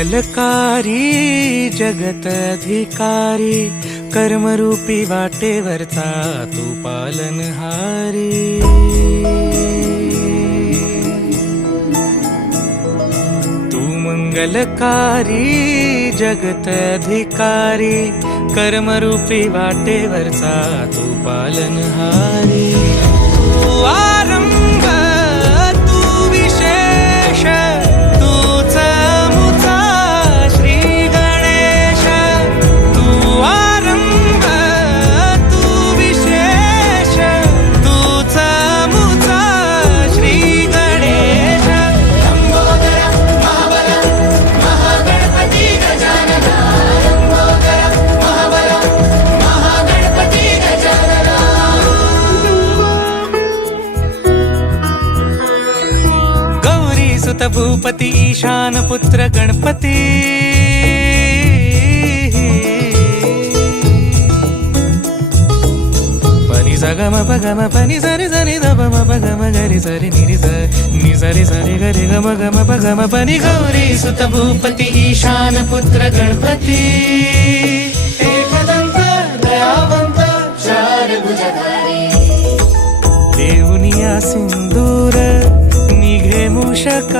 मंगलकारी जगत अधिकारी कर्मरूपी वाटेवरचा तू पालनहारी। तू मंगलकारी जगत अधिकारी कर्मरूपी वाटेवरचा तू पालनहारी। तू आरंभ तू विशेष तूच मुचा श्री गणेश। तू आरंभ तू विशेष तूच मुचा श्री गणेश। लंबोदर महाबल महागणपती गजानना। लंबोदर महाबल महागणपती गजानना। गौरी सुत भूपती ईशान पुत्र गणपती। पनी सगम पगम पनी सरि सरि दम पगम गरि सरि निरि नि सरि सरि गरि गम गम पगम पनी। गौरी सुत भूपती ईशान पुत्र गणपती। एकदंत दयावंत चार भुजधारी। देऊनिया सिंदूर निघे मूषक